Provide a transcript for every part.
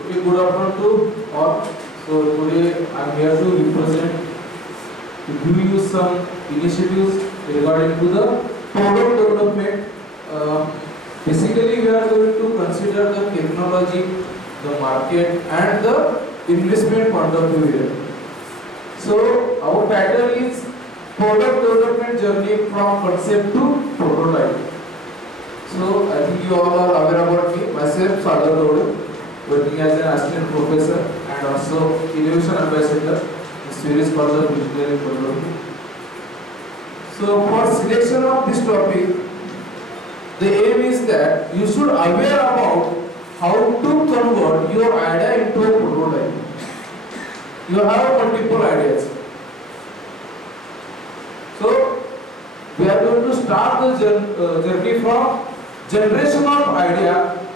Okay, good afternoon to all. So today I am here to represent, to give you some initiatives regarding to the product development. Basically, we are going to consider the technology, the market, and the investment point of view here. So our pattern is product development journey from concept to prototype. So I think you all are aware about me. Myself, Sagar Dode, working as an assistant professor and also innovation ambassador in Swedish College of Engineering Technology. So for selection of this topic, the aim is that you should aware about how to convert your idea into a prototype. You have multiple ideas. So we are going to start the journey from generation of idea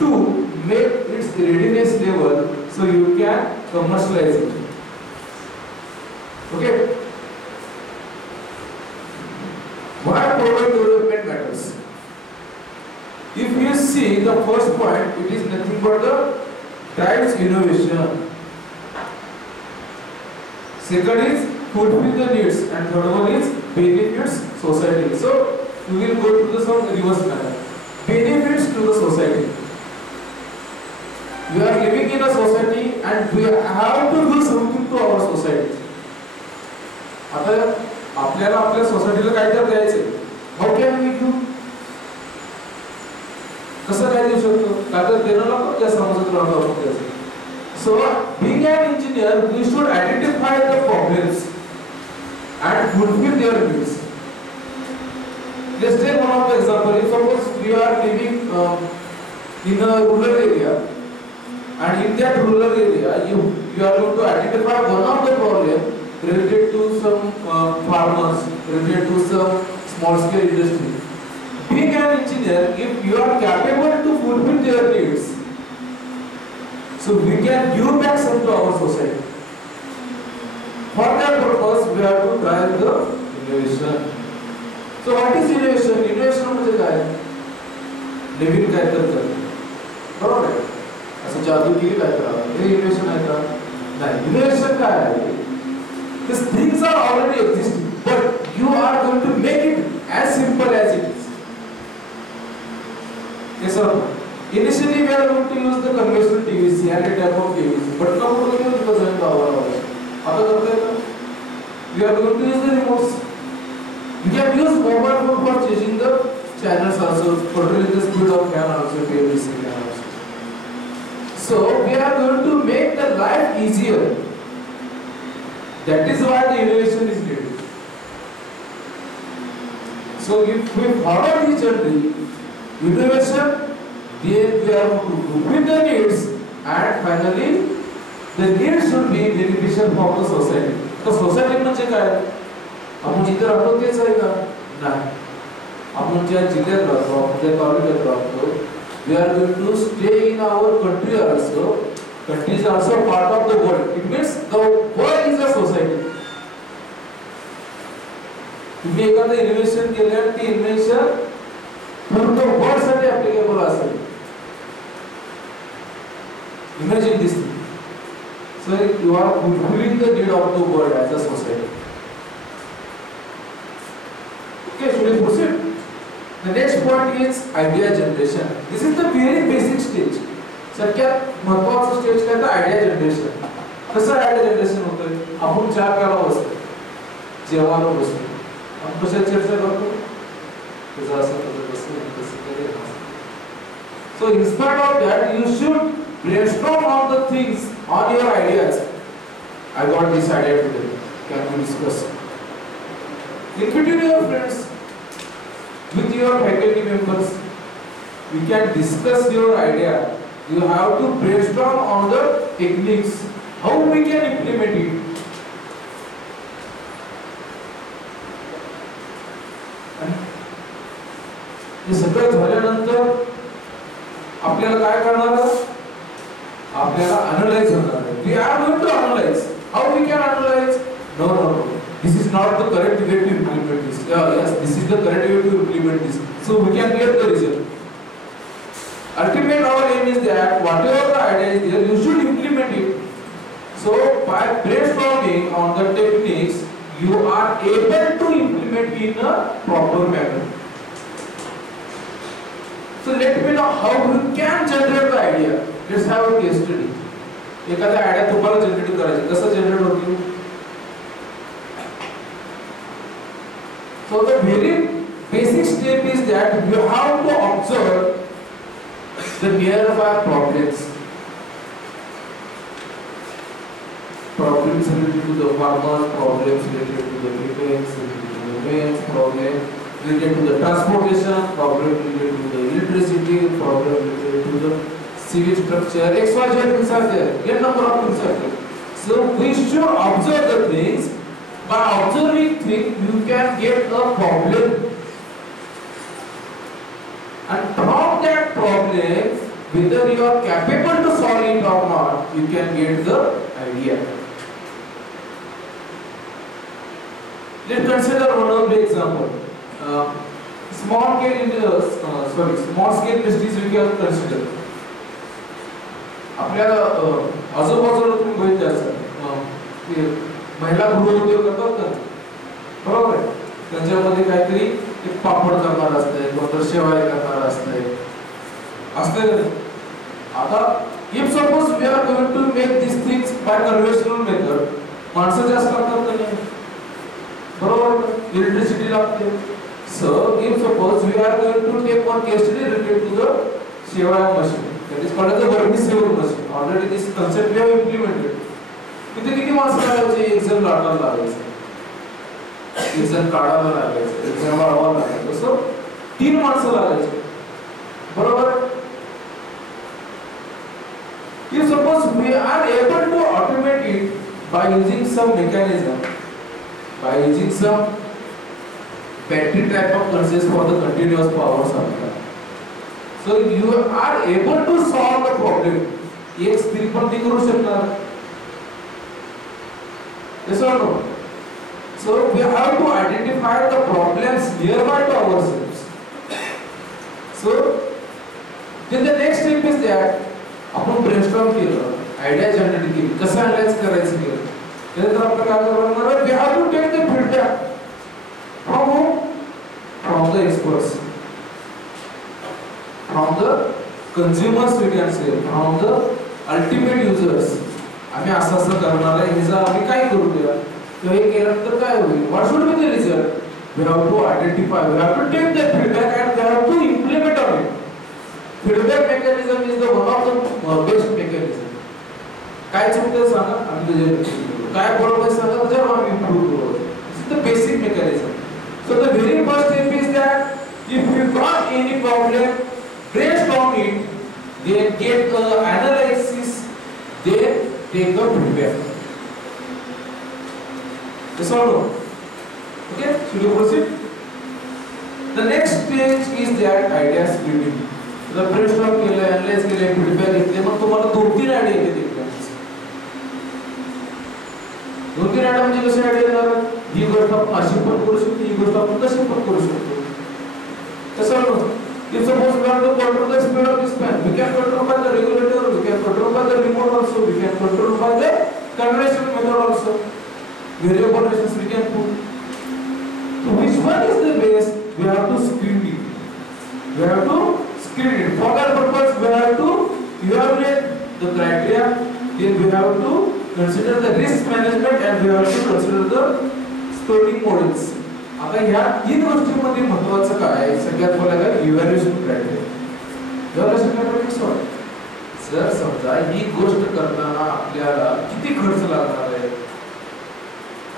to make its readiness level so you can commercialize it. Okay? Why product development matters? If you see the first point, it is nothing but the drives innovation. Second is fulfill the needs, and third one is benefits society. So we will go to the some reverse manner. Benefits to the society. We are living in a society and we have to do something to our society. आता आपल्याला आपल्या सोसायटीला काय तर द्यायचे. How can we do? कसं काय देऊ शकतो? काय तर देणं लागतं त्या समाजात राहतो आपण त्याचं. So being an engineer, we should identify the problems and fulfill their needs. Let's take one of the example. If suppose we are living in a rural area, and in that rural area, you are going to identify one of the problem related to some farmers, related to some small scale industry. Being an engineer, if you are capable to fulfill their needs, so we can give back some to our society. For that purpose, we have to drive the innovation. So what is innovation? Innovation म्हणजे काय? नवीन काय तर करणे. बरोबर आहे? असं जादू केली काय करावं? हे innovation आहे का? नाही. Innovation काय आहे? These things are already existing, but you are going to make it as simple as it is. Yes or no? Initially, we are going to use the conventional TVC and a type of TVC, but now we are going to use the power. We are going to use the remotes. You can use mobile phone for changing the channels also, controlling the speed of fan also, TVC fan also. So we are going to make the life easier. That is why the innovation is needed. So if we follow this journey, innovation, then we are going to fulfill the needs, and finally the needs should be beneficial for the society. So society म्हणजे काय? आपण जिथे राहतो तेच आहे का? नाही. आपण ज्या जिल्ह्यात राहतो, आपण ज्या तालुक्यात राहतो, we are going to stay in our country also. Country is also part of the world. It means the world is a society. तुम्ही एखादं इन्व्हेन्शन केलं, ती इन्व्हेन्शन पूर्ण वर्ल्ड साठी ऍप्लिकेबल असेल. Imagine this thing. So you are fulfilling the need of the world as a society. Okay, should we proceed? The next point is idea generation. This is the very basic stage. सगळ्यात महत्त्वाचं स्टेज काय तर idea generation. कसं idea generation होतं? आपण चहा प्यायला बसतो, जेवायला बसतो, आपण कशाची चर्चा करतो? तुझं असं तुझं कसं केलं. So in spite of that, you should brainstorm all the things on your ideas. I got this idea today. Can we discuss? In between your friends, with your faculty members, we can discuss your idea. You have to brainstorm on the techniques, how we can implement it. हे सगळं झाल्यानंतर आपल्याला काय करणार? आपल्याला अॅनालाइज करणार आहे. We are going to analyze. How we can analyze? No. This is not the correct way to implement this. Yes, this is the correct way to implement this. So we can get the result. Ultimate our aim is that whatever the idea is there, you should implement it. So by brainstorming on the techniques, you are able to implement in a proper manner. So let me know how you can generate the idea. Let's have a case study. एखादा आयडिया तुम्हाला जनरेट करायची, कसं जनरेट होती? So the very basic step is that you have to observe the nearby problems. Problems related to the farmers, problems related to the mechanics, related to the mains, problems related to the transportation, problem related to the electricity, problem related to the civil structure, XYZ things are there. N number of things are there. So we should observe the things. By observing things, you can get a problem, and from that problem, whether you are capable to solve it or not, you can get the idea. Let's consider one of the example. Small scale industries we can consider. आपल्याला आजूबाजूला तुम्ही बघितलं असेल महिला गृहउद्योग करतात ना, बरोबर आहे? त्यांच्यामध्ये काहीतरी एक पापड करणार असते, कोणतं शेवाय करणार असते. आता if suppose we are going to make these things by conventional method, माणसं जास्त लागतात नाही, बरोबर? इलेक्ट्रिसिटी लागते. So if suppose we are going to take one case study related to the शेवाय machine, that is called as the vermicelli machine. Already this concept we have implemented. किती माणसं लागायचे? एक जण लाटायला लागायचं, एक जण काढायला लागायचं, एक जण वाळवायला लागायचं, असं 3 माणसं लागायचे, बरोबर? If suppose we are able to automate it by using some mechanism, by using some battery type of concept for the continuous power supply, so you are able to solve the problem. एक स्त्री पण ती करू शकणार. Yes or no? So we have to identify the problems nearby to ourselves. So then the next step is that आपण brainstorm केलं, idea generate केली, कसं analyze करायचं केलं. त्यानंतर आपण काय करणार? We have to take the feedback from whom? From the experts, from the consumers we can say, from the ultimate users. आम्ही असं करणार आहे, हे जर आम्ही काय करू द्या, तर हे केल्यानंतर काय होईल? What should be the result? We have to identify, we have to take the feedback and we have to implement on it. Feedback mechanism is the one of the best mechanism. काय चुकतं सांगा, आम्ही त्याच्यावर काय बरोबर सांगा, त्याच्यावर आम्ही इम्प्रूव्ह करू. This is the basic mechanism. So the very first step is that if you got any problem, brainstorm it, then get analysis, then take the feedback. Yes or no? Okay, should we proceed? The next stage is that idea splitting. The brainstorm केलं, analyze केलं, feedback घेतले, मग तुम्हाला 2-3 आयडिया येतील. 2-3 आयडिया म्हणजे कशी आयडिया येणार? ही गोष्ट आपण अशी पण करू शकतो, ही गोष्ट आपण तशी पण करू शकतो. कसं होतं? If suppose we want to control the speed of this fan, we can control by the regulator, we can control by the remote also, we can control by the conventional method also. Variable ratios we can put. So which one is the best? We have to screen it. We have to screen it. For that purpose, we have to evaluate the criteria. Then we have to consider the risk management and we have to consider the scoring models. आता ह्या 3 गोष्टींमध्ये महत्त्वाचं काय आहे? सगळ्यात पहिला काय? Evaluation criteria. Evaluation criteria जर समजा ही गोष्ट करताना आपल्याला किती खर्च लागणार आहे,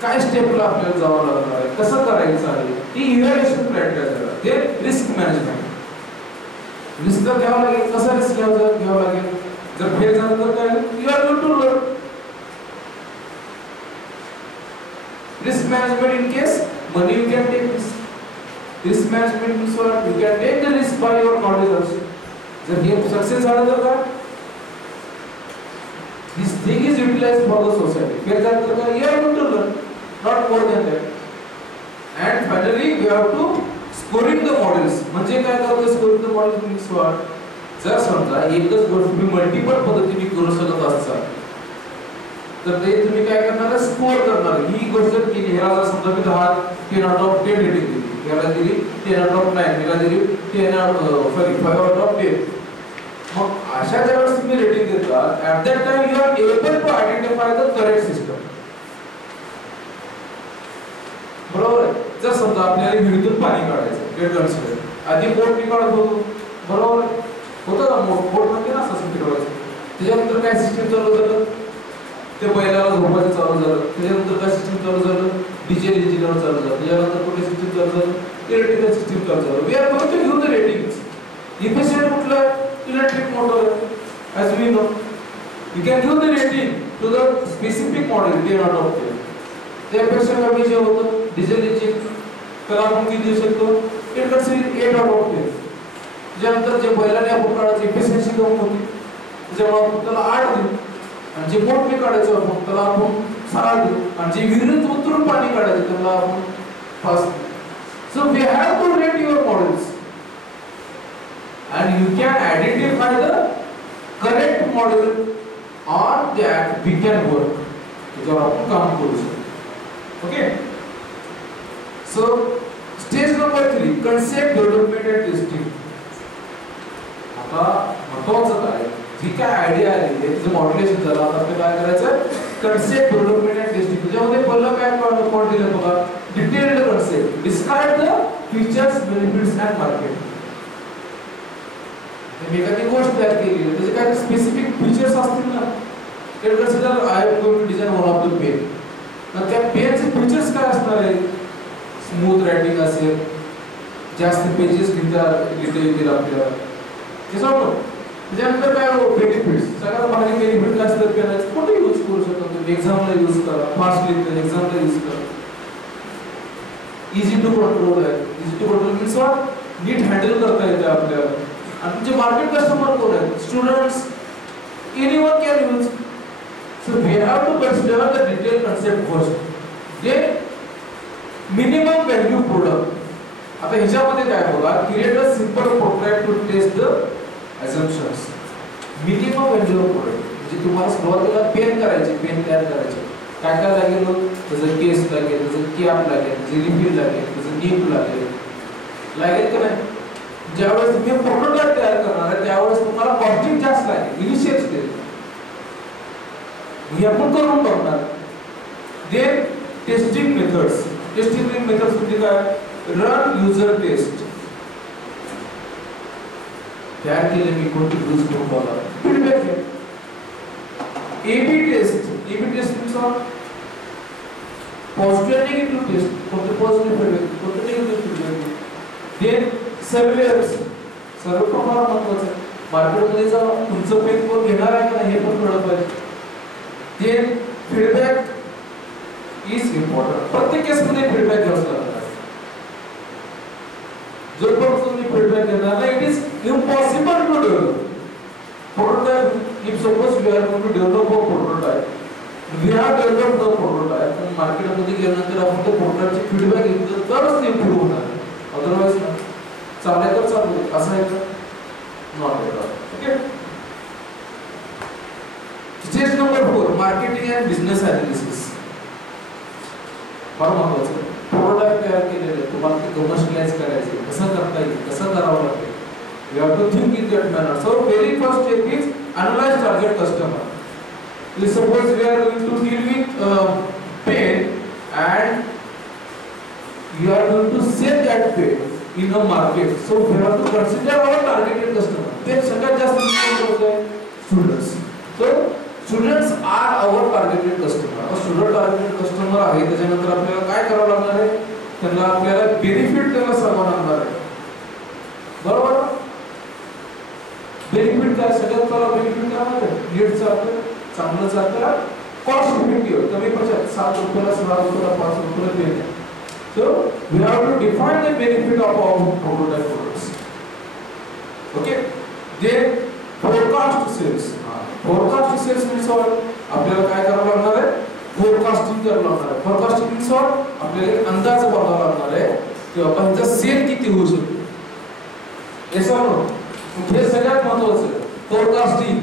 काय स्टेपला आपल्याला जावं लागणार आहे, कसं करायचं आहे, ही इव्हॅल्युएशन क्रायटेरिया. ते रिस्क मॅनेजमेंट. रिस्क घ्यावं लागेल. कसा रिस्क घ्यावं लागेल? जर फेल झालं तर काय? You are going to learn. Risk management in case money you can take risk. Risk management means what? You can take the risk by your knowledge also. जर हे सक्सेस झालं तर काय? This thing is utilized for the society. Fail झालं तर काय? You are going to learn, not more than that. And finally we have to scoring the models. म्हणजे काय करतो scoring the models means what? जर समजा एकच गोष्ट मी मल्टिपल पद्धतीने तर ते तुम्ही काय करणार स्कोर करणार ही गोष्ट केली ह्याला जर समजा मी 10 आउट ऑफ 10 रेटिंग दिली ह्याला दिली 10 आउट ऑफ 9 ह्याला दिली 5 आउट ऑफ 10 मग अशा ज्यावेळेस तुम्ही रेटिंग देता at that time you are able to identify the correct system बरोबर आहे जर समजा आपल्याला विहिरीतून पाणी काढायचं गेट कन्सिडर आधी बोटने काढत होतो बरोबर होतं का बोट म्हणजे ना असं फिरवायचं त्याच्यानंतर काय सिस्टम चालू झालं ते बैलाला झोपायचं चालू झालं त्याच्यानंतर काय सिस्टम चालू झालं डिझेल इंजिनवर चालू झालं त्याच्यानंतर कुठे सिस्टम चालू झालं इलेक्ट्रिकल सिस्टम चालू झालं we are going to give the ratings efficient कुठलं आहे electric motor as we know you can give the rating to the specific model 10 out of 10 त्यापेक्षा कमी जे होतं डिझेल इंजिन त्याला आपण किती देऊ शकतो इट कन्सिडर 8 out of 10 त्याच्यानंतर जे बैलाने आपण काढायची इफिशियन्सी कमी होती त्याच्यामुळे आपण त्याला 8 देऊ आणि जे मोठे काढायचं आपण त्याला आपण 6 देऊ आणि जे विहिरीत उतरून पाणी काढायचं त्याला आपण 5 देऊ so we have to rate your models and you can identify the correct model on that we can work त्याच्यावर आपण काम करू शकतो okay so stage number 3 concept development and testing आता महत्त्वाचं काय जी काय आयडिया आली आहे तिचं मॉड्युलेशन झालं आता आपल्याला काय करायचं कन्सेप्ट डेव्हलपमेंट अँड टेस्टिंग त्याच्यामध्ये पहिलं काय पॉइंट दिलं बघा detailed concept describe the features benefits and market मी एखादी गोष्ट तयार केली आहे त्याचे काय स्पेसिफिक फीचर्स असतील ना ते consider I am going to design one of the pen तर त्या पेनचे फीचर्स काय असणार आहे स्मूथ रायटिंग असेल जास्त पेजेस लिहिता येतील आपल्याला हे समजलं त्याच्यानंतर काय बेनिफिट्स सगळ्यात भारी बेनिफिट काय असतात पेनाचे कुठे यूज करू शकतो तुम्ही एक्झामला यूज करा फास्ट लिहिता एक्झामला यूज करा इझी टू कंट्रोल आहे easy to control means what नीट हँडल करता येते आपल्याला आणि तुमचे मार्केट कस्टमर कोण आहेत students anyone can use so we have to consider the detail concept first जे मिनिमम व्हॅल्यू प्रोडक्ट आता ह्याच्यामध्ये काय बघा create a simple prototype to test the assumptions minimum value of product म्हणजे तुम्हाला सुरुवातीला पेन करायचे पेन तयार करायचे काय काय लागेल त्याचं केस लागेल त्याचं कॅप लागेल त्याचं रिफिल लागेल त्याचं नीप लागेल का नाही ज्यावेळेस तुम्ही प्रोटोटाइप तयार करणार आहे त्यावेळेस तुम्हाला कॉस्टिंग जास्त लागेल इनिशियल स्टेज हे आपण करून बघणार देन टेस्टिंग मेथड्स म्हणजे काय रन युजर टेस्ट तयार केले मी कोणती यूज करून बघा फीडबॅक घ्या AB test means positive negative test कोणते पॉझिटिव्ह फीडबॅक कोणते निगेटिव्ह फीडबॅक देन सर्वेयर्स सर्व फार महत्त्वाचं आहे मार्केटमध्ये जाऊन तुमचं पेन कोण घेणार आहे का हे पण कळलं पाहिजे देन फीडबॅक इज इम्पॉर्टंट प्रत्येक केसमध्ये फीडबॅक घ्यावा लागतो जो पण तुम्ही फीडबॅक देणार नाही it is impossible to develop prototype if suppose we are going to develop a prototype we have developed the prototype and market मध्ये गेल्यानंतर आपण त्या प्रोटोटाइपचे फीडबॅक घेतलं तरच ते इम्प्रूव्ह होणार अदरवाइज ना चालले तर चालू असं आहे का not at all okay stage number 4 marketing and business analysis फार महत्त्वाचं प्रोटोटाइप तयार केलेले तुम्हाला ते कमर्शियलाइज करायचे कसं करता येईल कसं करावं लागेल you have to think in that manner so very first step is analyze target customer let's suppose we are going to deal with pen and you are going to sell that pen in a market so we have to consider our targeted customer then सगळ्यात जास्त कोण होते students so students are our targeted customer student targeted customer आहे त्याच्यानंतर आपल्याला काय करावं लागणार आहे त्यांना आपल्याला बेनिफिट त्यांना सांगावं लागणार आहे बरोबर बेनिफिट काय सगळ्यात पहिला बेनिफिट काय आहे नीट चालतं चांगलं चालतं कॉस्ट इफेक्टिव्ह कमी पैशात 7 रुपयाला 16 रुपयाला 5 रुपयाला देणे so we have to define the benefit of our prototype products okay then forecast sales means आपल्याला काय करावं लागणार आहे फोरकास्टिंग करावं लागणार आहे फोरकास्टिंग मीन्स आपल्याला एक अंदाज बांधावा लागणार आहे की आपण त्याचा सेल किती होऊ शकतो हे समजलं हे सगळ्यात महत्त्वाचं forecasting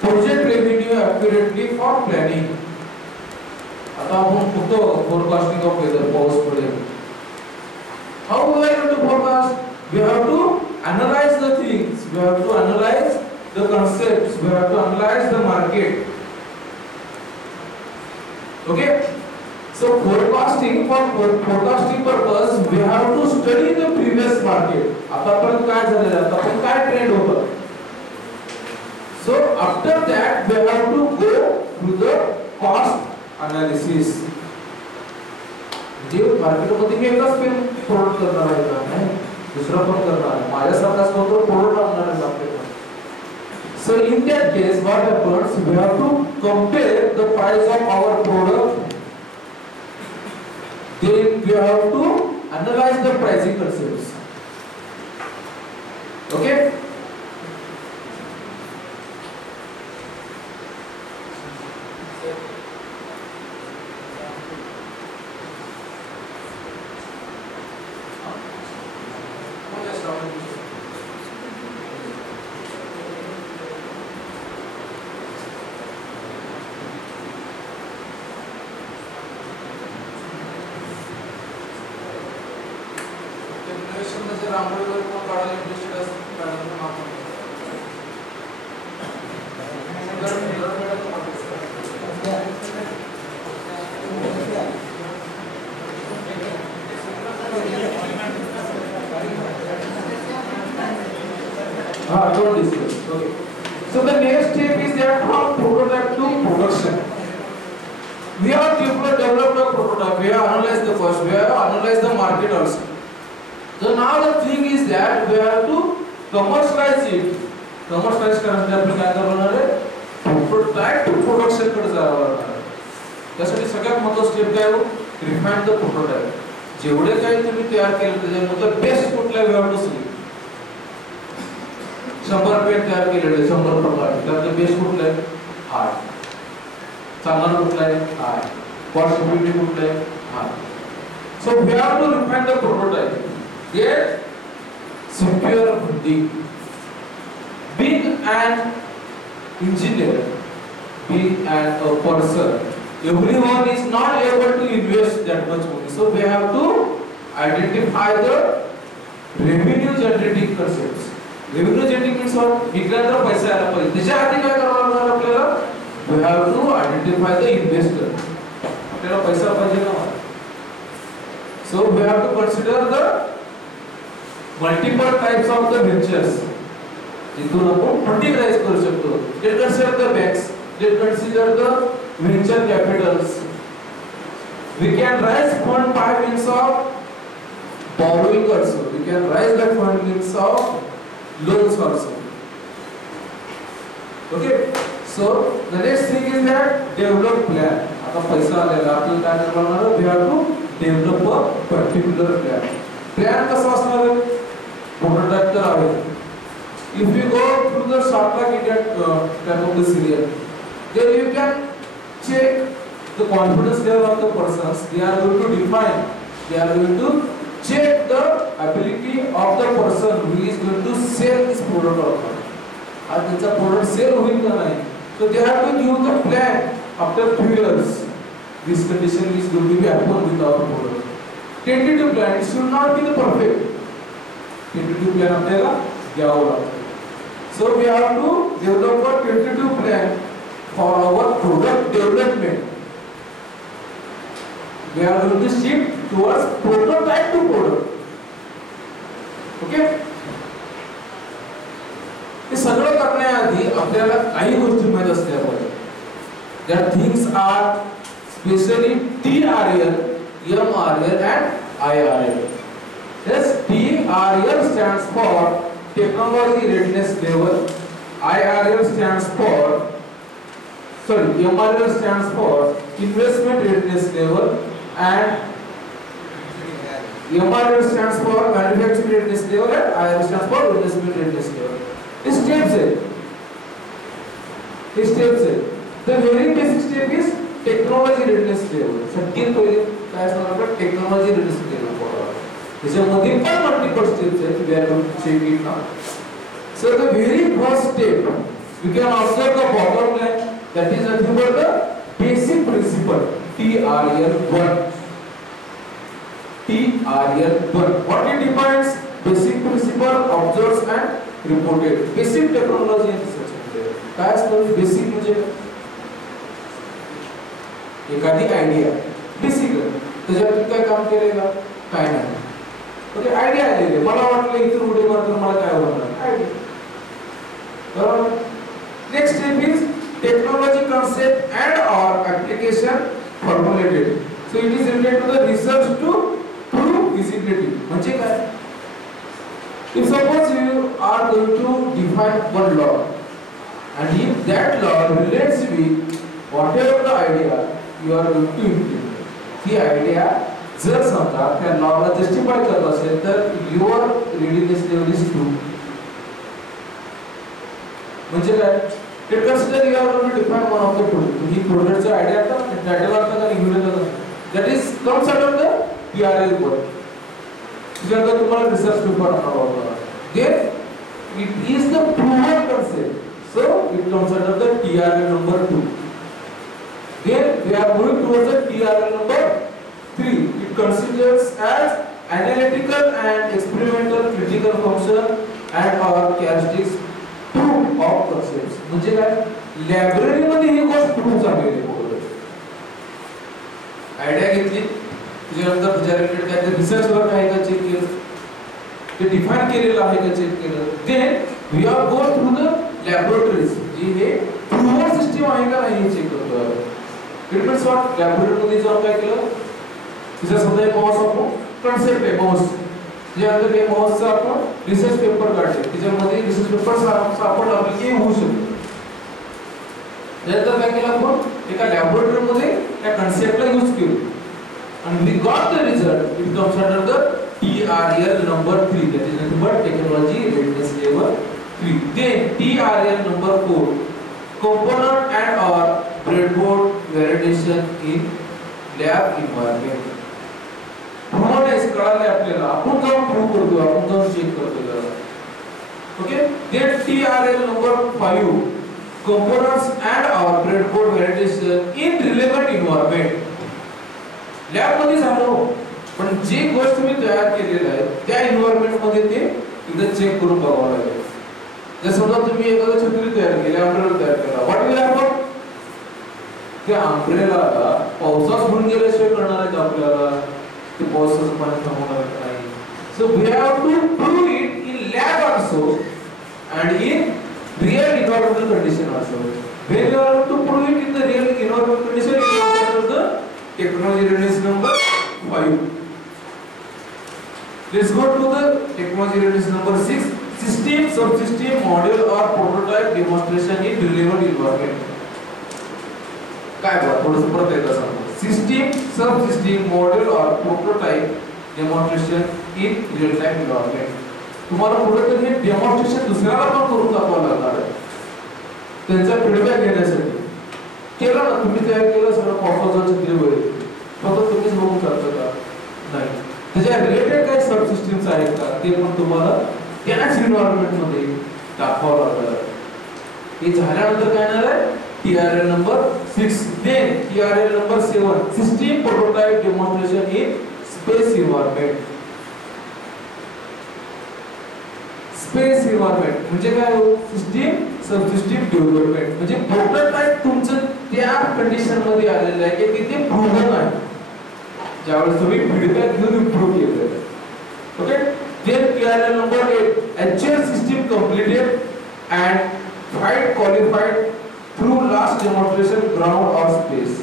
project revenue accurately for planning. आता आपण फक्त forecasting of weather, पाऊस पडेल. How we are going to forecast? We have to analyze the things. We have to analyze the concepts. We have to analyze the market. Okay. So forecasting, for forecasting purpose, we have to study the previous market. आतापर्यंत काय झालेलं आहे, आतापर्यंत काय ट्रेंड होतं. So after that, we have to go through the cost analysis. जे मार्केटमध्ये मी एकच प्रोडक्ट करणार आहे का नाही, दुसरा पण करणार आहे, माझ्यासारखाच कोणतं प्रोडक्ट आणणार आहे आपल्याला. So in that case, what happens? We have to compare the price of our product. Then we have to analyze the pricing concepts. Okay? Don't discuss. Okay. So the next step is that from prototype to production. We have developed a prototype. We have analyzed the cost. We have analyzed the market also. So now the thing is that we have to commercialize it. Commercialize करण्यासाठी आपण काय करणार आहे? Prototype to production कडे जावं लागणार आहे. त्यासाठी सगळ्यात महत्त्वाचं स्टेप काय आहे? Refine the prototype. जेवढे काही तुम्ही तयार केले त्याच्यामध्ये बेस्ट कुठला we have to select. 100 पेन तयार केलेले 100 प्रकारचे त्यातलं बेस्ट कुठलं आहे? हार्ड. चांगला कुठला आहे? हार्ड. कॉस्ट इफेक्टिव्ह कुठला आहे? Hard. So we have to refine the prototype. Get secure funding. Being an engineer, being a person, everyone is not able to invest that much money. So we have to identify the revenue generating concepts. Revenue generating means what? विकल्यानंतर पैसा आला पाहिजे. त्याच्या आधी काय करावं लागणार आपल्याला? We have to identify the investor. आपल्याला पैसा पाहिजे ना. So we have to consider the multiple types of the ventures. जिथून आपण फंडिंग राइज करू शकतो. Let's consider the banks. Let's consider the venture capitals. We can raise fund by means of borrowing also. We can raise the fund means of loans also. Okay, so the next thing is that develop plan. आता पैसा आलेला आपल्याला काय करणार आहे? We have to develop a particular plan. Plan कसा असणार आहे? Prototype तर आहे. If you go through the Shark India type of the serial, then you can check the confidence level of the persons. They are going to define. They are going to check the ability of the person who is going to sell this product or not. As the product sell होईल का नाही? So they have to give the plan after 2 years. This condition is going to be happen with our product. Tentative plan should not be the perfect. Tentative plan आपल्याला घ्यावं लागतं. So we have to develop a tentative plan for our product development. We are going to shift towards prototype to product. Okay? हे सगळं करण्याआधी आपल्याला काही गोष्टी माहित असल्या पाहिजे. That things are especially TRL, MRL and IRL. Yes, TRL stands for Technology Readiness Level. IRL stands for MRL stands for Investment Readiness Level, and MRL stands for Manufacturing Readiness Level, and IRL stands for Investment Readiness Level. Steps है. The very basic step is Technology Readiness Level. सगळ्यात पहिले काय असणार आपलं Technology Readiness Level बरोबर. त्याच्यामध्ये पण multiple steps आहेत. We are going to check it now. So the very first step, we can observe the bottom line. that is nothing but the basic principle, TRL1. TRL1. What it defines? Basic principle, observes and reported. Basic technology and research. काय असतं बेसिक म्हणजे एखादी idea basic त्याच्यात काय काम केले का काय नाही. ओके, आयडिया आलेली मला वाटलं इथून उडी मारतो मला काय होणार आयडिया. बरोबर. Next step is technology concept and or application formulated. So it is related to the research to prove feasibility. म्हणजे काय? If suppose you are going to define one law and if that law relates with whatever the idea you are going to implement, the idea जर समजा त्या लॉला जस्टिफाय करत असेल तर your readiness level is true. म्हणजे काय? Let consider you are going to define one of the product. ही प्रोडक्टचा आयडिया आता टायटल आता का निघून येतो that is comes out of the TRL word. जर तुम्हाला रिसर्च पेपर आणावा होता then it is the proven concept, so it comes under the TRL number 2. Then we are moving towards the TRL number 3. It considers as analytical and experimental critical function and or characteristics proof of concepts. म्हणजे काय? लायब्ररी मध्ये ही गोष्ट प्रूव्ह झालेली आहे. आयडिया घेतली त्याच्यानंतर त्याच्या रिलेटेड काय रिसर्च वर्क आहे का चेक केलं, ते डिफाइन केलेलं आहे का चेक केलं. Then we are go through the laboratories जी हे प्रूव्हन सिस्टम आहे का नाही हे चेक करतो. It means what? लॅबोरेटरी मध्ये जाऊन काय केलं तिचा समजा एक माऊस आपण कन्सेप्ट आहे माऊस त्याच्यानंतर हे माऊसचा आपण रिसर्च पेपर काढले त्याच्यामध्ये रिसर्च पेपर सापडला की होऊ शकतो. त्यानंतर काय केलं आपण एका लॅबोरेटरी मध्ये त्या कन्सेप्टला यूज केलं and we got the result. It comes under the TRL number 3, that is nothing but technology readiness level 3. Then TRL number 4, component and or breadboard validation in lab environment. प्रमाणे कळाले आपल्याला आपण जाऊन प्रूव्ह करतो आपण जाऊन चेक करतो त्याला. Okay. Then TRL number 5, components and or breadboard validation in relevant environment. Lab मध्ये झालो पण जी गोष्ट तुम्ही तयार केलेलं आहे त्या एन्व्हायरमेंट मध्ये ते एकदा चेक करून बघावं लागेल. जर समजा तुम्ही एखादा छत्री तयार केली अम्ब्रेला तयार केला व्हॉट विल हॅपन? त्या अम्ब्रेलाला पावसात होऊन गेल्याशिवाय कळणार आहे आपल्याला ते पावसाचं पाणी थांबवणार नाही. So we have to prove it in lab also and in real environmental condition also. When you are to prove it in the real environmental condition it is under the technology readiness number 5. Let's go to the technology readiness number 6, system, subsystem, module or prototype demonstration in relevant environment. काय बघा थोडंसं परत एकदा सांगतो. System, subsystem, module और prototype demonstration in real time environment. तुम्हाला पुढे तर हे डेमॉन्स्ट्रेशन दुसऱ्याला पण करून दाखवावं लागणार आहे त्यांचा फीडबॅक घेण्यासाठी. केलं ना तुम्ही तयार केलं सगळं पावसाचं चित्र वगैरे फक्त तुम्हीच बघून करता का नाही त्याच्या रिलेटेड काही सब सिस्टम्स आहेत का ते पण तुम्हाला त्याच एन्व्हायरमेंट मध्ये दाखवावं लागणार. हे झाल्यानंतर काय येणार आहे TRL नंबर 6. देन TRL number 7, system prototype demonstration in space environment. Space environment म्हणजे काय हो? सिस्टम सबसिस्टम डेव्हलपमेंट म्हणजे प्रोटोटाइप तुमचं त्या कंडिशन मध्ये आलेलं आहे की ते प्रूव्हन आहे ज्यावेळेस तुम्ही फीडबॅक घेऊन इम्प्रूव्ह केलं. Okay. Then TRL number 8, actual system completed and flight qualified through last demonstration ground or space.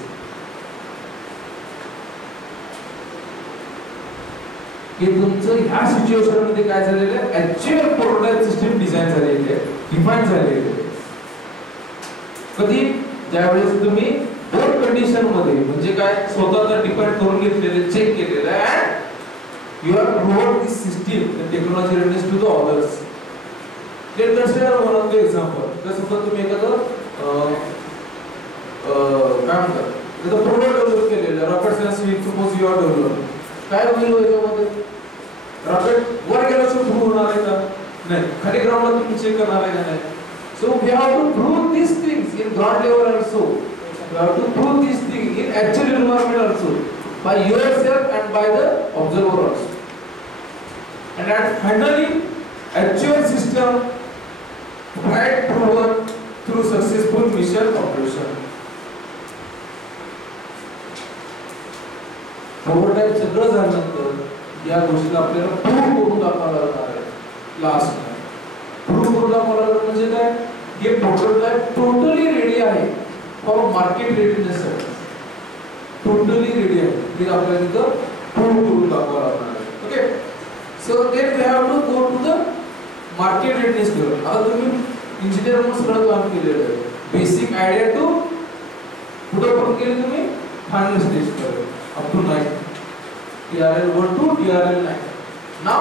हे तुमचं ह्या सिच्युएशन मध्ये काय झालेलं आहे ऍक्च्युअल प्रोटोटाइप सिस्टम डिझाइन झालेली आहे डिफाइन झालेली आहे. कधी ज्यावेळेस तुम्ही दोन कंडिशन मध्ये म्हणजे काय स्वतःला डिफाइन करून घेतलेले चेक केलेलं आहे you are proved this system the technology readiness to the others. Let consider one of the example. तर समजा तुम्ही एखादं काय म्हणतात एखादं प्रोडक्ट डेव्हलप केलेलं rocket science with suppose you are develop काय होईल याच्यामध्ये रॉकेट वर गेल्यावर प्रूव्ह होणार आहे का नाही खाली ग्राउंडला तुम्ही चेक करणार आहे का नाही. So we have to prove these things in ground level also. You have to prove this thing in actual environment also, by yourself and by the observer also. And then finally, actual system tried proven through successful mission operation. Prototype सगळं झाल्यानंतर या गोष्टीला आपल्याला प्रूव्ह करून दाखवावं लागणार आहे. Last prove करून दाखवावं लागणार म्हणजे काय, हे प्रोटोटाइप टोटली रेडी आहे for market readiness. Totally ready आहे, ते आपल्याला इथं प्रूव्ह करून दाखवावं लागणार आहे. Okay, so then we have to go to the market readiness level. आता तुम्ही इंजिनियर म्हणून सगळं काम केलेलं आहे, बेसिक आयडिया टू कुठं पण केली तुम्ही फायनल स्टेज पर्यंत up to 9, TRL 1 to TRL 9. Now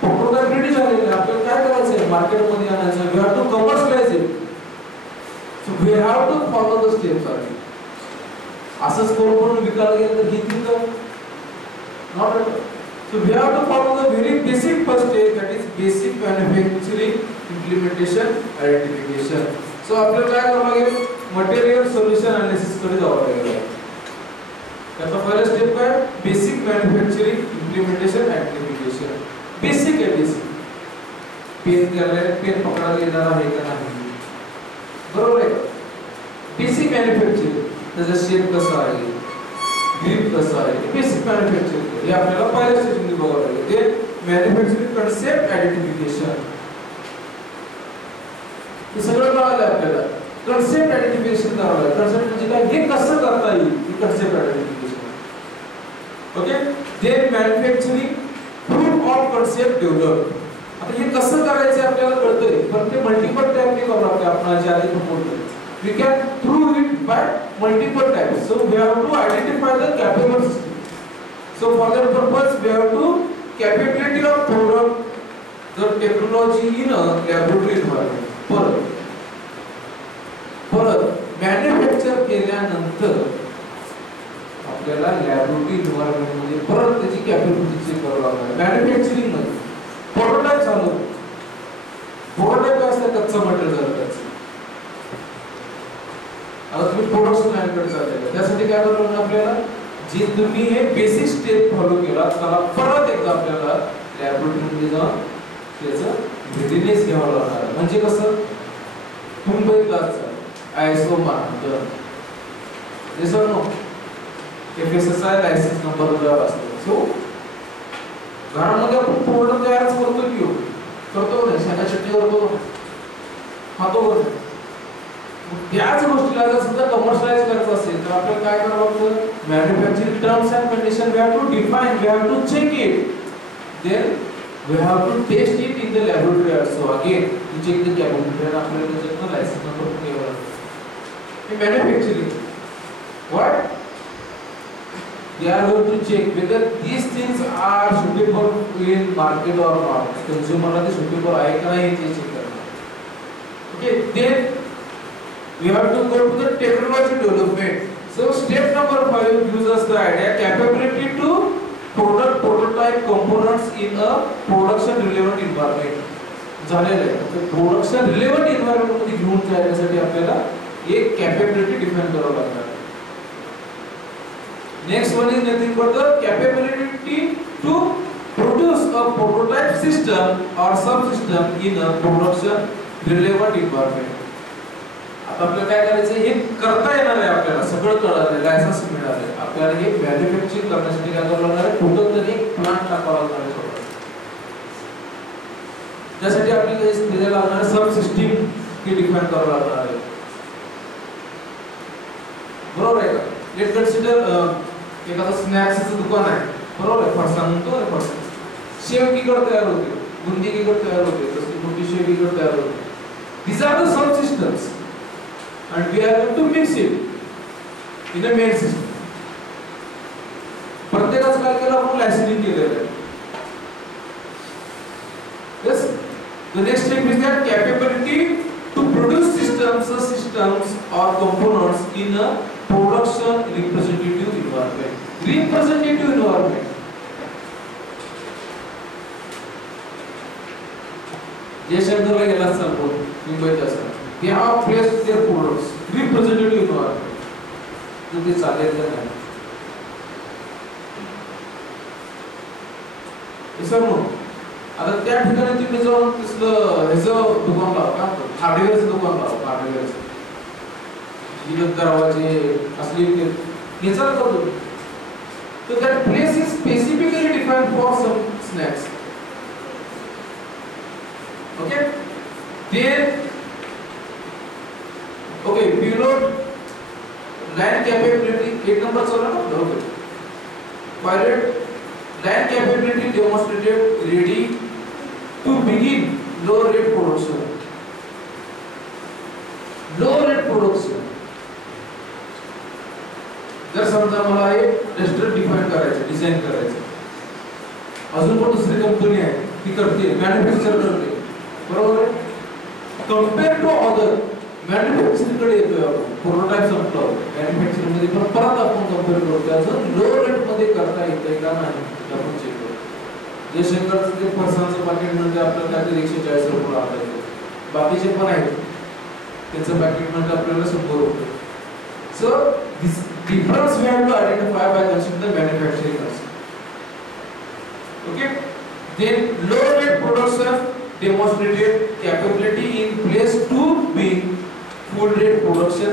prototype ready झालेलं आहे, आपल्याला काय करायचं आहे, मार्केट मध्ये आणायचं. We have to commercialize it. So we have to follow the steps. आधी असंच करून विकायला गेलं तर घेतील का, not at all. So we have to follow the very basic first step, that is basic manufacturing implementation identification. So आपल्याला काय करावं लागेल, मटेरियल सोल्युशन अनालिसिस कडे जावं लागेल. त्याचा पहिला स्टेप काय, basic manufacturing implementation identification. Basic आहे, बेसिक. पेन करायला, पेन पकडायला येणार आहे का नाही, बरोबर आहे. बेसिक मॅन्युफॅक्चरिंग, त्याचा शेप कसा आहे, ग्रिप कसा आहे, बेसिक मॅन्युफॅक्चरिंग हे आपल्याला पहिल्या स्टेजमध्ये बघावं लागेल. ते मॅन्युफॅक्चरिंग कन्सेप्ट आयडेंटिफिकेशन, हे सगळं कळालं आपल्याला. कन्सेप्ट आयडेंटिफिकेशन करावं लागेल. कन्सेप्ट म्हणजे काय, हे कसं करता येईल, हे concept identification. Okay, then manufacturing proof of concept develop. आता हे कसं करायचं आपल्याला कळतंय, पण ते मल्टिपल टाइपने करावं लागतं. आपण आधी बोलतोय, we can prove it by multiple types. So we have to identify the capable system. So for that purpose we have to capability of product the technology in a laboratory environment. परत manufacture केल्यानंतर आपल्याला laboratory environment मध्ये परत त्याची capability check करावी लागणार. मॅन्युफॅक्चरिंग मध्ये प्रोटोटाइप चालू, प्रोटोटाइप असतं कच्चं मटेरियल झालं. आता तुम्ही प्रोडक्शन लाईनकडे चालले, त्यासाठी काय करावं लागणार आपल्याला, जे तुम्ही हे बेसिक स्टेप फॉलो केला त्याला परत एकदा आपल्याला लॅबोरेटरी मध्ये जाऊन त्याचं रेडीनेस घ्यावं लागणार. म्हणजे कसं, मुंबई क्लासचा ISO मानदंड, जसं नो FSSAI लायसन्स नंबर जो असतो. सो घरामध्ये आपण प्रोडक्ट तयारच करतो की करतो ना, शेंगा चटणी करतो, खातो करतो. त्याच गोष्टीला जर सुद्धा कमर्शियलाइज करायचं असेल तर आपल्याला काय करावं लागतं, manufacturing terms and condition we have to define, we have to check it, then we have to test it in the laboratory also. Again to check the capability, आपल्याला त्याच्यातनं लायसन्स नंबर घ्यावा लागतो. हे manufacturing what they are going to check whether these things are suitable in market or not. Consumer ला ते suitable आहे का नाही ते चेक करणार. Okay, then we have to go to the technology development. So step number 5 gives us the idea capability to product prototype components in a production relevant environment. झालेलं आहे. तर production relevant environment मध्ये घेऊन जाण्यासाठी आपल्याला एक capability define करावं लागणार. Next one is nothing but the capability to produce a prototype system or subsystem in a production relevant environment. आता आपल्याला काय करायचं, हे करता येणार आहे, आपल्याला सगळं कळालं, लायसन्स मिळाले, आपल्याला हे मॅन्युफॅक्चरिंग करण्यासाठी काय करावं लागणार आहे, टोटल तरी एक प्लांट टाकावा लागणार आहे. त्यासाठी आपल्याला दिलेला लागणार सब सिस्टीम हे डिफाइन करावं लागणार आहे. बरोबर आहे का? लेट कन्सिडर एखादा स्नॅक्सचं दुकान आहे, बरोबर आहे, फरसाण म्हणतो ना, फरसाण शेव कीकडे तयार होते, बुंदी कीकडे तयार होते, तसली मोठी शेव कीकडे तयार होते. These are the some systems and we are going to mix it in a main system. प्रत्येकाचं काय केलं आपण, लायसनिंग केलेलं आहे. Yes, the next step is that capability to produce systems or components in a production representative environment. Representative environment. जयशंकरला गेला असाल, मुंबईत असाल, they have placed their products representative in our तर ते चालेल का नाही सर आता त्या ठिकाणी तुम्ही जाऊन तसलं ह्याचं दुकान लावा का हार्डवेअरचं दुकान लावा हार्डवेअरचं विविध दरवाजे असले याचा करतो so that place is specifically defined for some snacks okay then okay below line capability एक नंबर चला ना okay pilot line capability demonstrated ready to begin low rate production जर समजा मला एक टेस्टर डिफाइन करायचं डिझाइन करायचं अजून पण दुसरी कंपनी आहे ती करते मॅन्युफॅक्चर करते बरोबर आहे कंपेअर टू अदर मॅन्युफॅक्चरिंग कडे येतोय आपण प्रोटोटाइप संपला मॅन्युफॅक्चरिंग मध्ये पण परत आपण कंपेअर करतो अजून लो रेट मध्ये करता येतंय का नाही आपण चेक करतो जयशंकरचं ते फरसाणचं पाकिट म्हणजे आपल्याला काहीतरी 140 रुपये आलं बाकीचे पण आहेत त्याचं पॅकेट म्हणजे आपल्याला 100 रुपये so this difference we have to identify by considering the manufacturing cost okay then low rate production demonstrated capability in place to be full rate production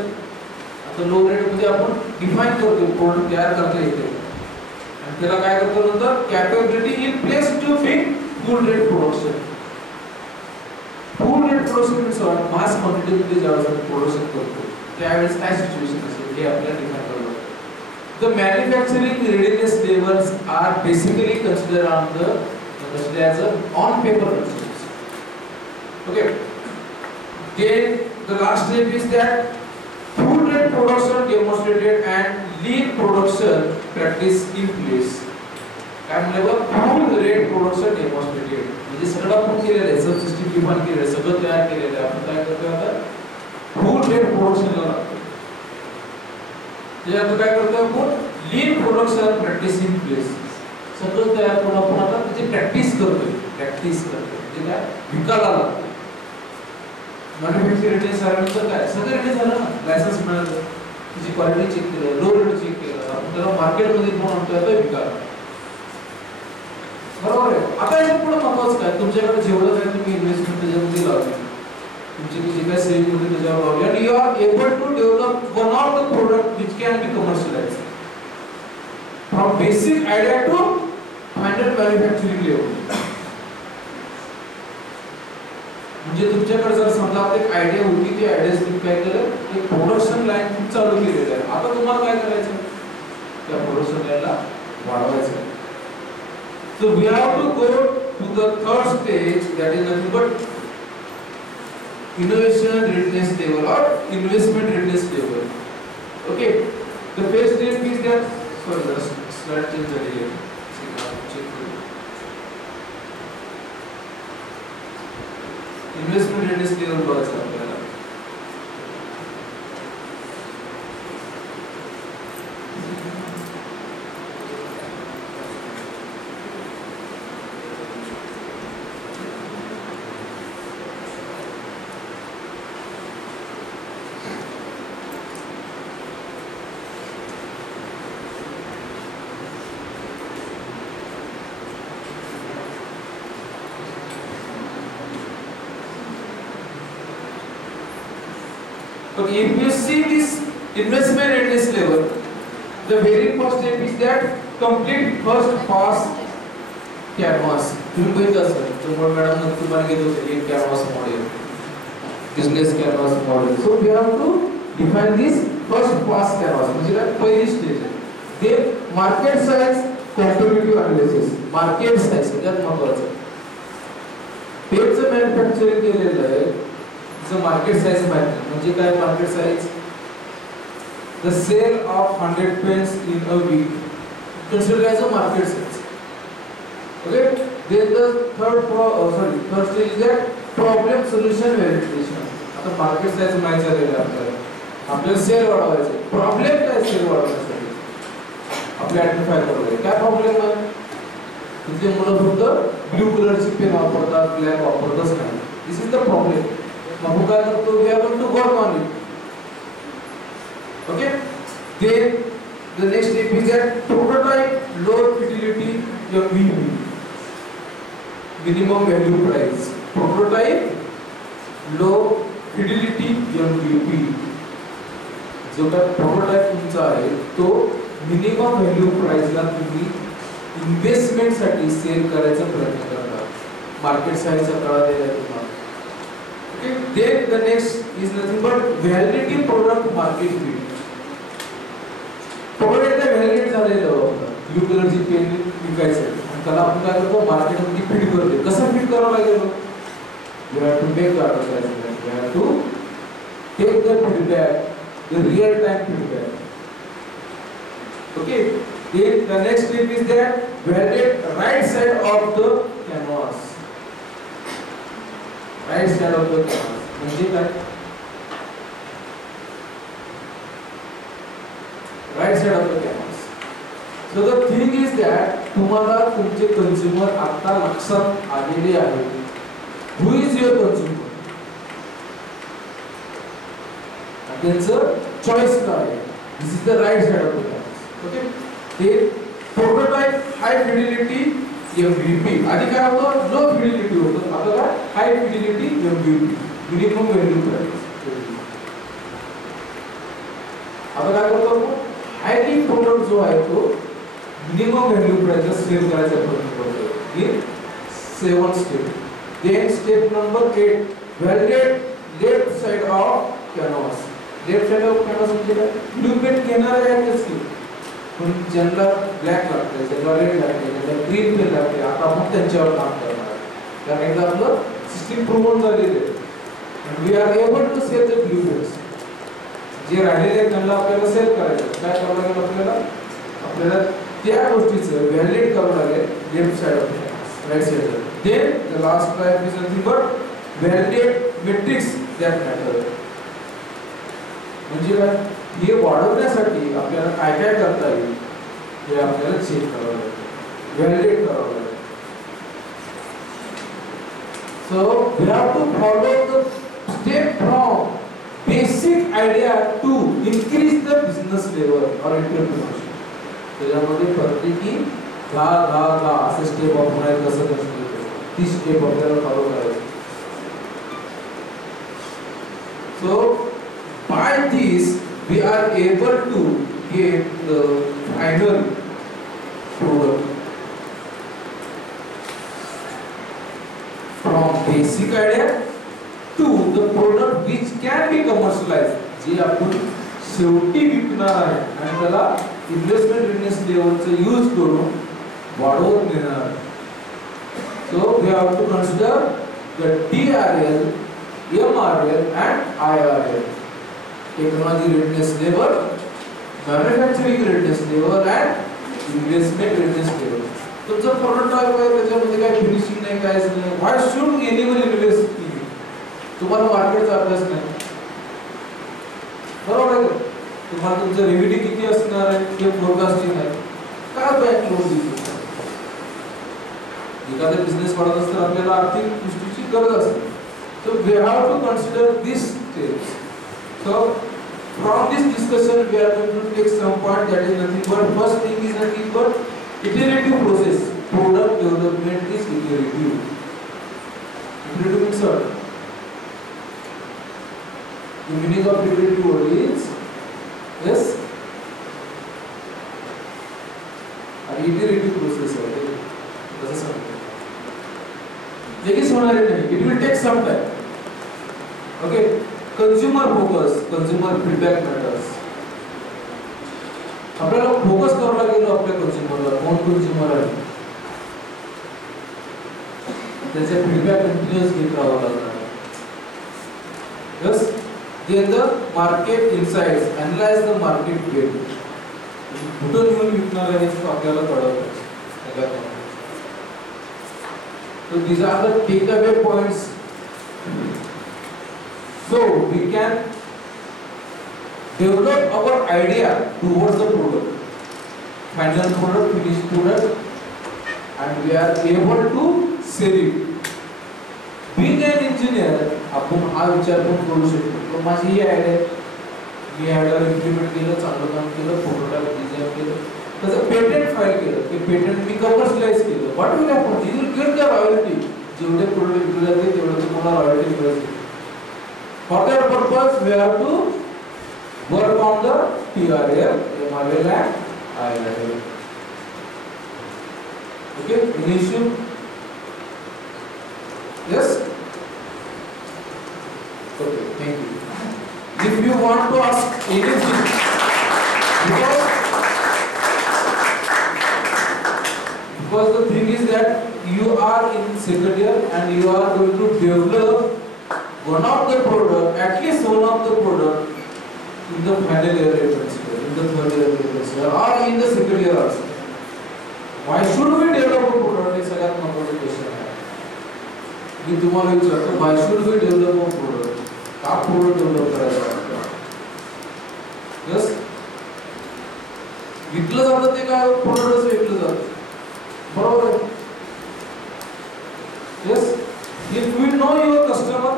आता low rate मध्ये आपण डिफाइन करतो प्रोडक्ट तयार करता येते आणि त्याला काय करतो नंतर capability in place to be full rate production full rate production means mass quantity मध्ये जेव्हा प्रोडक्शन करतो त्यावेळेस काय सिच्युएशन असेल हे आपल्याला डिफाइन करावं लागेल the manufacturing readiness levels are basically considered as a on paper conditions okay then the last step is that full rate production demonstrated and lean production practice in place काय म्हणजे full rate production demonstrated म्हणजे सगळं आपण केलेलं आहे सब system define केलेलं आहे सगळं तयार केलेलं आहे आपण काय करतो आता full rate production ला लागतो त्याच्यात काय करतो आपण लीन प्रोडक्शन प्रॅक्टिस इन प्लेस सगळं तयार करून आपण आता त्याची प्रॅक्टिस करतोय म्हणजे काय विकायला लागतो मॅन्युफॅक्चरिंग रेट सरांचं काय सगळं रेट झालं ना लायसन्स मिळालं त्याची क्वालिटी चेक केलं लो रेट चेक केलं आपण त्याला मार्केट मध्ये पण आणतोय आता विकायला बरोबर आहे आता याचं पुढे महत्त्वाचं काय तुमच्याकडे जेवढं काय तुम्ही इन्व्हेस्टमेंट त्याच्यामध्ये लावली तुमची जी काय सेविंग होती त्याच्यावर लावली आणि you are able to develop one of the product which can be commercialised from basic idea to final manufacturing level म्हणजे तुमच्याकडे जर समजा एक आयडिया होती ती आयडिया तुम्ही काय केलं एक प्रोडक्शन लाईन चालू केलेली आहे आता तुम्हाला काय करायचं त्या प्रोडक्शन लाईनला वाढवायचं so we have to go to the third stage that is nothing but innovation readiness level or investment readiness level okay the first step is that sorry the slide change झाली आहे check करू investment readiness level बघायचं आपल्याला But if you see this investment readiness level, the very first step is that complete first pass canvas. तुम्ही बघितलं असेल तुम्हाला मॅडम ने तुम्हाला घेत होते एक canvas model, business canvas model. So we have to define this first pass canvas. म्हणजे काय पहिली स्टेज आहे. Then market size competitive analysis. Market size सगळ्यात महत्त्वाचं. पेजचं मॅन्युफॅक्चरिंग केलेलं आहे. So market size माहिती म्हणजे काय market size the sale of 100 pens in a week considered as a market size okay then the third stage is that problem solution verification आता market size माहिती झालेलं आपल्याला सेल वाढवायचे प्रॉब्लेम काय सेल वाढवण्यासाठी आपल्या आयडेंटिफाय करायचे काय प्रॉब्लेम आहे तिथे मुलं फक्त ब्लू कलरची पेन वापरतात ब्लॅक वापरतच नाही दिस इज द प्रॉब्लेम मग काय करतो, we are going to work on it. Okay, then the next step is that prototype low fidelity MVP, minimum value price. Prototype low fidelity MVP, जो काय प्रोटोटाइप तुमचा आहे तो मिनिमम व्हॅल्यू प्राइसला तुम्ही इन्व्हेस्टमेंट साठी सेल करायचा प्रयत्न करता. मार्केट साईजचा कळा द्यायला तुम्हाला. Okay, then the next is nothing but validity product market fit. Product एकदा व्हॅलिडेट झालेलं ब्लू कलरची पेन विकायचं आणि त्याला आपण काय करतो, मार्केटमध्ये फिट करतो. कसं फिट करावं लागेल, you have to make the advertisement, you have to take the feedback, the real time feedback. Okay, then the next step is that validate right side of the canvas. Right side of the canvas म्हणजे काय, right side of the canvas. So the thing is that तुम्हाला तुमचे कंझ्युमर आता लक्षात आलेले आहे. Who is your consumer? त्यांचं choice काय आहे. This is the right side of the canvas. Okay, ते प्रोटोटाइप हाय फिडिलिटी MVP. आधी काय होतं, लो फिडिलिटी होतं, आता काय high fidelity MVP, minimum value price. आता काय करतो, हायली प्रोडक्ट जो आहे तो मिनिमम व्हॅल्यू प्राइसला सेल करायचा प्रयत्न करतो in 7 step. Then step number 8, validate left side of canvas. Left side of canvas म्हणजे काय, ब्लूप्रिंट घेणारे आहेतच की, पण ज्यांना ब्लॅक लागते, ज्यांना रेड लागते, ज्यांना ग्रीन पेन लागते, आता आपण त्यांच्यावर काम करणार आहे. कारण एकदा आपलं सिस्टीम प्रूव्हन झालेलं आहे and we are able to sell the blueprints. जे राहिलेले आहेत त्यांना आपल्याला सेल करायचं. काय करावं लागेल, आपल्याला त्या गोष्टीचं व्हॅलिडेट करावं लागेल left side of canvas, right side. Then the last step is nothing but validate metrics that matter. म्हणजे काय, हे वाढवण्यासाठी आपल्याला काय काय करता येईल हे आपल्याला चेक करावं लागेल, व्हॅलिडेट करावं लागेल. So we have to follow the step from basic idea to increase the business level और एंटरप्रेन्योरशिप. त्याच्यामध्ये प्रत्येकी 10 असे स्टेप आपण कसं ती स्टेप आपल्याला फॉलो करायची. सो by this we are able to get the final product from basic idea to the product which can be commercialized. जे आपण शेवटी विकणार आहे आणि त्याला इन्व्हेस्टमेंट रिडनेस लेवलचा यूज करून वाढवून देणार. So we have to consider the TRL, MRL and IRL. Technology readiness level, manufacturing readiness level and investment readiness level. तुमचा प्रोटोटाइप आहे त्याच्यामध्ये काय फिनिशिंग नाही, काहीच नाही. Why should anyone invest in? तुम्हाला मार्केटचा अभ्यास नाही, बरोबर आहे. तुम्हाला तुमचं रेव्हेन्यू किती असणार आहे हे फोरकास्टिंग आहे. काय बँक लोन देते? एखादा बिझनेस वाढत असताना आपल्याला आर्थिक दृष्टीची गरज असते. So we have to consider this steps. So from this discussion we are going to take some point, that is nothing but first thing is nothing but iterative process. Product development is iterative. Iterative means what? The meaning of iterative word is, yes, an iterative process है. ऐसा समझो. लेकिन होना नहीं. It will take some time. Okay. Consumer focus, consumer feedback matters. आपल्याला फोकस करावं लागेल आपल्या कंज्युमरवर. कोण कंज्युमर आहे त्याचे फीडबॅक कंटिन्यूअस घेत राहावं लागणार. Yes, then the market insights, analyse the market trend. कुठं घेऊन विकणार आहे हे आपल्याला कळलं पाहिजे. So these are the takeaway points. So we can develop our idea towards the product, final product, finished product, and we are able to sell it. Being an engineer, आपण हा विचार पण करू शकतो. तर माझी ही आयडिया आहे, मी आयडियावर इम्प्लिमेंट केलं, चांगलं काम केलं, प्रोटोटाइप डिझाईन केलं, त्याचं पेटंट फाईल केलं, ते पेटंट मी कमर्शियलाइज केलं. What will happen? You will get the royalty. जेवढे प्रोडक्ट विकले जाते तेवढे तुम्हाला रॉयल्टी मिळेल. For that purpose we have to work on the TRL, MRL and IRL. Okay, any issue? Yes? Okay, thank you. If you want to ask anything, because the thing is that you are in second year and you are going to develop one of the product, at least one of the product in the final year atmosphere, in the third year atmosphere, or in the second year also. Why should we develop a product? हे सगळ्यात महत्त्वाचं क्वेश्चन आहे. मी तुम्हाला विचारतो, why should we develop a product? का product develop करायचं? यस, विकलं जातं ते काय प्रोडक्टच विकलं जातं, बरोबर आहे? Yes, if we know your customer,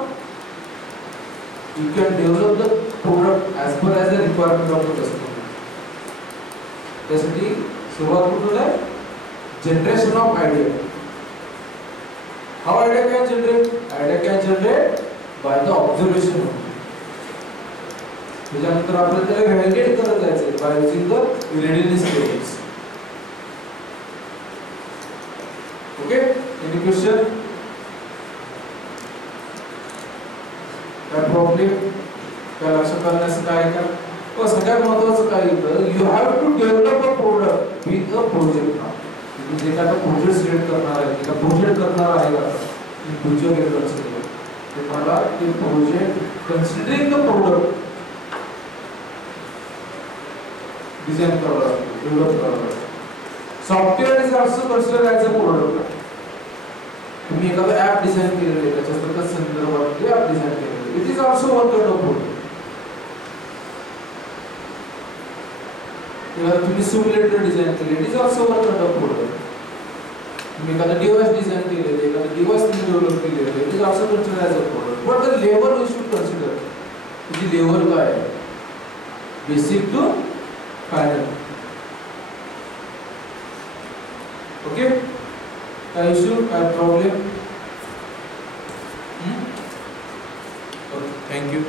you can develop the product as per as the requirement of the customer. त्यासाठी सुरुवात कुठून आहे? Generation of idea. How idea can generate? Idea can generate by the observation. त्याच्यानंतर आपल्याला त्याला व्हॅलिडेट करत जायचं by using the readiness levels. Okay? Any question? काय प्रॉब्लेम? काय लक्षात आणण्याचं काय का? सगळ्यात महत्त्वाचं काय येतं? You have to develop a product with a project now. जे काय प्रोजेक्ट सिलेक्ट करणार आहे, एका प्रोजेक्ट करणार आहे का इन फ्युचर कन्सिडर, तुम्हाला ते project considering the product design करावं लागतं, डेव्हलप करावं लागतं. Software is also consider as a product. तुम्ही एखादं ॲप डिझाइन केलेलं आहे, त्याच्या संदर्भात ते ॲप डिझाइन केलेलं आहे, it is also one kind of product. तुम्ही सिम्युलेटर डिझाइन केले, it is also one kind of product. तुम्ही एखादं डिव्हाइस डिझाइन केलेलं, एखादं डिव्हाइस तुम्ही डेव्हलप केलेलं, it is also consider as a product. But the level we should consider, त्याची level काय आहे, बेसिक टू फायनल. ओके, काय इश्यू, काय प्रॉब्लेम? Okay, thank you.